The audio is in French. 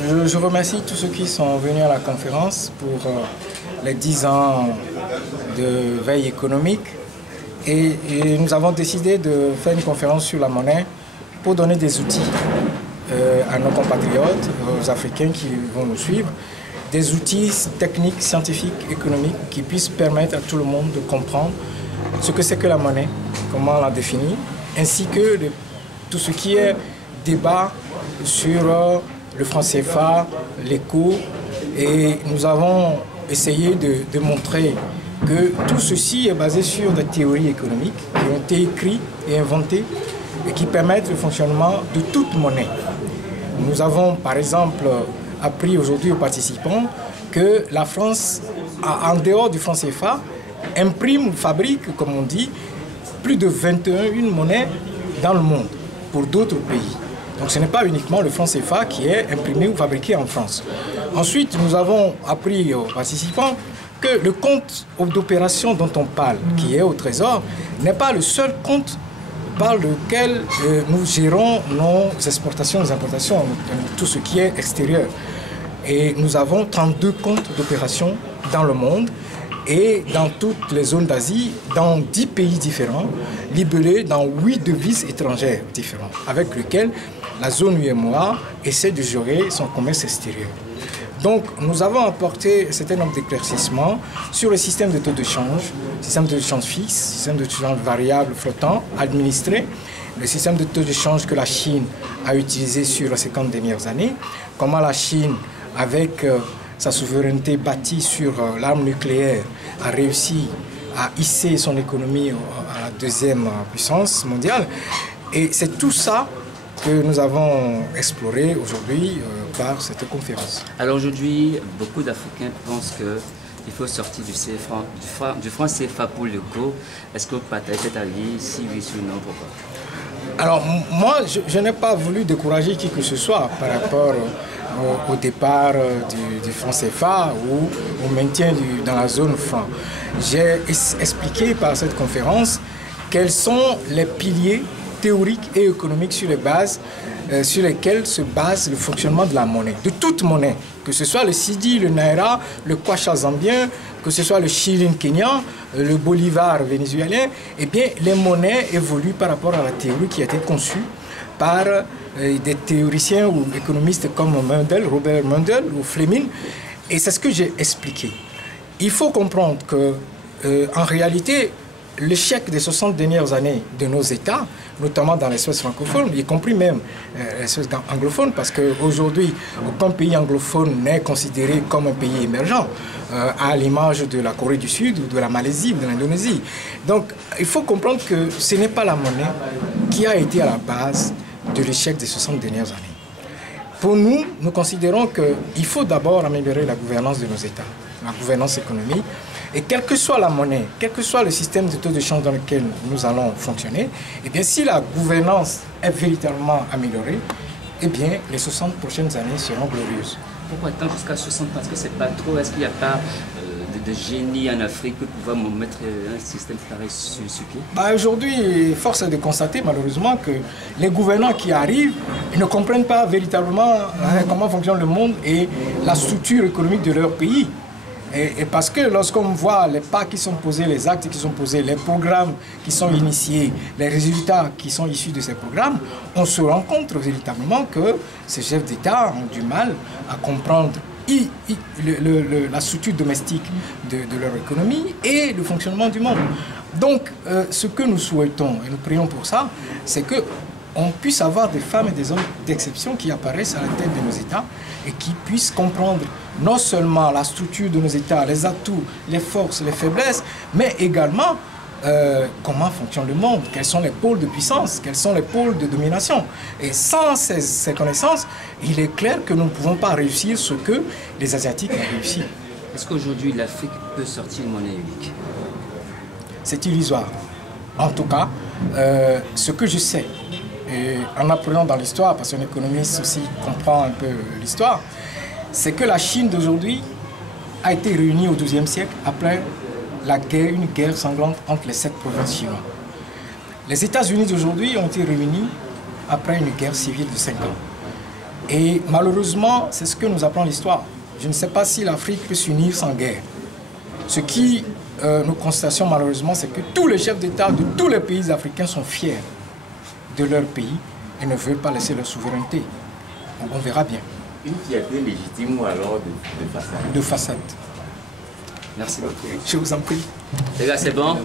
Je remercie tous ceux qui sont venus à la conférence pour les 10 ans de veille économique. Et nous avons décidé de faire une conférence sur la monnaie pour donner des outils à nos compatriotes, aux Africains qui vont nous suivre, des outils techniques, scientifiques, économiques qui puissent permettre à tout le monde de comprendre ce que c'est que la monnaie, comment on la définit, ainsi que tout ce qui est débat sur le franc CFA, l'éco. Et nous avons essayé de montrer que tout ceci est basé sur des théories économiques qui ont été écrites et inventées et qui permettent le fonctionnement de toute monnaie. Nous avons par exemple appris aujourd'hui aux participants que la France, en dehors du franc CFA, imprime ou fabrique, comme on dit, plus de 21 monnaies dans le monde pour d'autres pays. Donc ce n'est pas uniquement le franc CFA qui est imprimé ou fabriqué en France. Ensuite, nous avons appris aux participants que le compte d'opération dont on parle, qui est au Trésor, n'est pas le seul compte par lequel nous gérons nos exportations, nos importations, tout ce qui est extérieur. Et nous avons 32 comptes d'opération dans le monde et dans toutes les zones d'Asie, dans 10 pays différents, libellés dans 8 devises étrangères différentes, avec lesquelles la zone UEMOA essaie de gérer son commerce extérieur. Donc, nous avons apporté un certain nombre d'éclaircissements sur le système de taux de change, système de change fixe, système de change variable flottant, administré, le système de taux de change que la Chine a utilisé sur les 50 dernières années, comment la Chine, avec sa souveraineté bâtie sur l'arme nucléaire, a réussi à hisser son économie à la deuxième puissance mondiale. Et c'est tout ça que nous avons exploré aujourd'hui par cette conférence. Alors aujourd'hui, beaucoup d'Africains pensent qu'il faut sortir du franc CFA pour l'éco. Est-ce que vous partagez cet avis? Si oui, si non, pourquoi? Alors moi, je n'ai pas voulu décourager qui que ce soit par rapport au départ du franc CFA ou au maintien dans la zone franc. J'ai expliqué par cette conférence quels sont les piliers théoriques et économiques sur les bases sur lesquelles se base le fonctionnement de la monnaie, de toute monnaie, que ce soit le cedi, le naira, le kwacha zambien, que ce soit le shilling kenyan, le bolivar vénézuélien. Eh bien, les monnaies évoluent par rapport à la théorie qui a été conçue par des théoriciens ou économistes comme Mundell, Robert Mundell ou Fleming. Et c'est ce que j'ai expliqué. Il faut comprendre que, en réalité, l'échec des 60 dernières années de nos États, notamment dans l'espace francophone, y compris même l'espace anglophone, parce qu'aujourd'hui, aucun pays anglophone n'est considéré comme un pays émergent, à l'image de la Corée du Sud, ou de la Malaisie, ou de l'Indonésie. Donc, il faut comprendre que ce n'est pas la monnaie qui a été à la base de l'échec des 60 dernières années. Pour nous, nous considérons qu'il faut d'abord améliorer la gouvernance de nos États, la gouvernance économique. Et quelle que soit la monnaie, quel que soit le système de taux de change dans lequel nous allons fonctionner, eh bien, si la gouvernance est véritablement améliorée, eh bien, les 60 prochaines années seront glorieuses. Pourquoi attendre jusqu'à 60? Parce que c'est pas trop. Est-ce qu'il n'y a pas de génie en Afrique pour pouvoir mettre un système pareil sur pied? Aujourd'hui, force est de constater malheureusement que les gouvernants qui arrivent ne comprennent pas véritablement comment fonctionne le monde et la structure économique de leur pays. Et parce que lorsqu'on voit les pas qui sont posés, les actes qui sont posés, les programmes qui sont initiés, les résultats qui sont issus de ces programmes, on se rend compte véritablement que ces chefs d'État ont du mal à comprendre la structure domestique de leur économie et le fonctionnement du monde. Donc, ce que nous souhaitons, et nous prions pour ça, c'est que on puisse avoir des femmes et des hommes d'exception qui apparaissent à la tête de nos États et qui puissent comprendre non seulement la structure de nos États, les atouts, les forces, les faiblesses, mais également comment fonctionne le monde, quels sont les pôles de puissance, quels sont les pôles de domination. Et sans ces connaissances, il est clair que nous ne pouvons pas réussir ce que les Asiatiques ont réussi. Est-ce qu'aujourd'hui l'Afrique peut sortir une monnaie unique? C'est illusoire. En tout cas, ce que je sais, et en apprenant dans l'histoire, parce qu'un économiste aussi comprend un peu l'histoire, c'est que la Chine d'aujourd'hui a été réunie au XIIe siècle après une guerre sanglante entre les 7 provinces chinoises. Les États-Unis d'aujourd'hui ont été réunis après une guerre civile de 5 ans. Et malheureusement, c'est ce que nous apprend l'histoire. Je ne sais pas si l'Afrique peut s'unir sans guerre. Ce qui, nous constatons malheureusement, c'est que tous les chefs d'État de tous les pays africains sont fiers de leur pays et ne veulent pas laisser leur souveraineté. Donc on verra bien. Une fierté légitime ou alors de façade? De façade. Merci beaucoup. Je vous en prie. Les gars, c'est bon?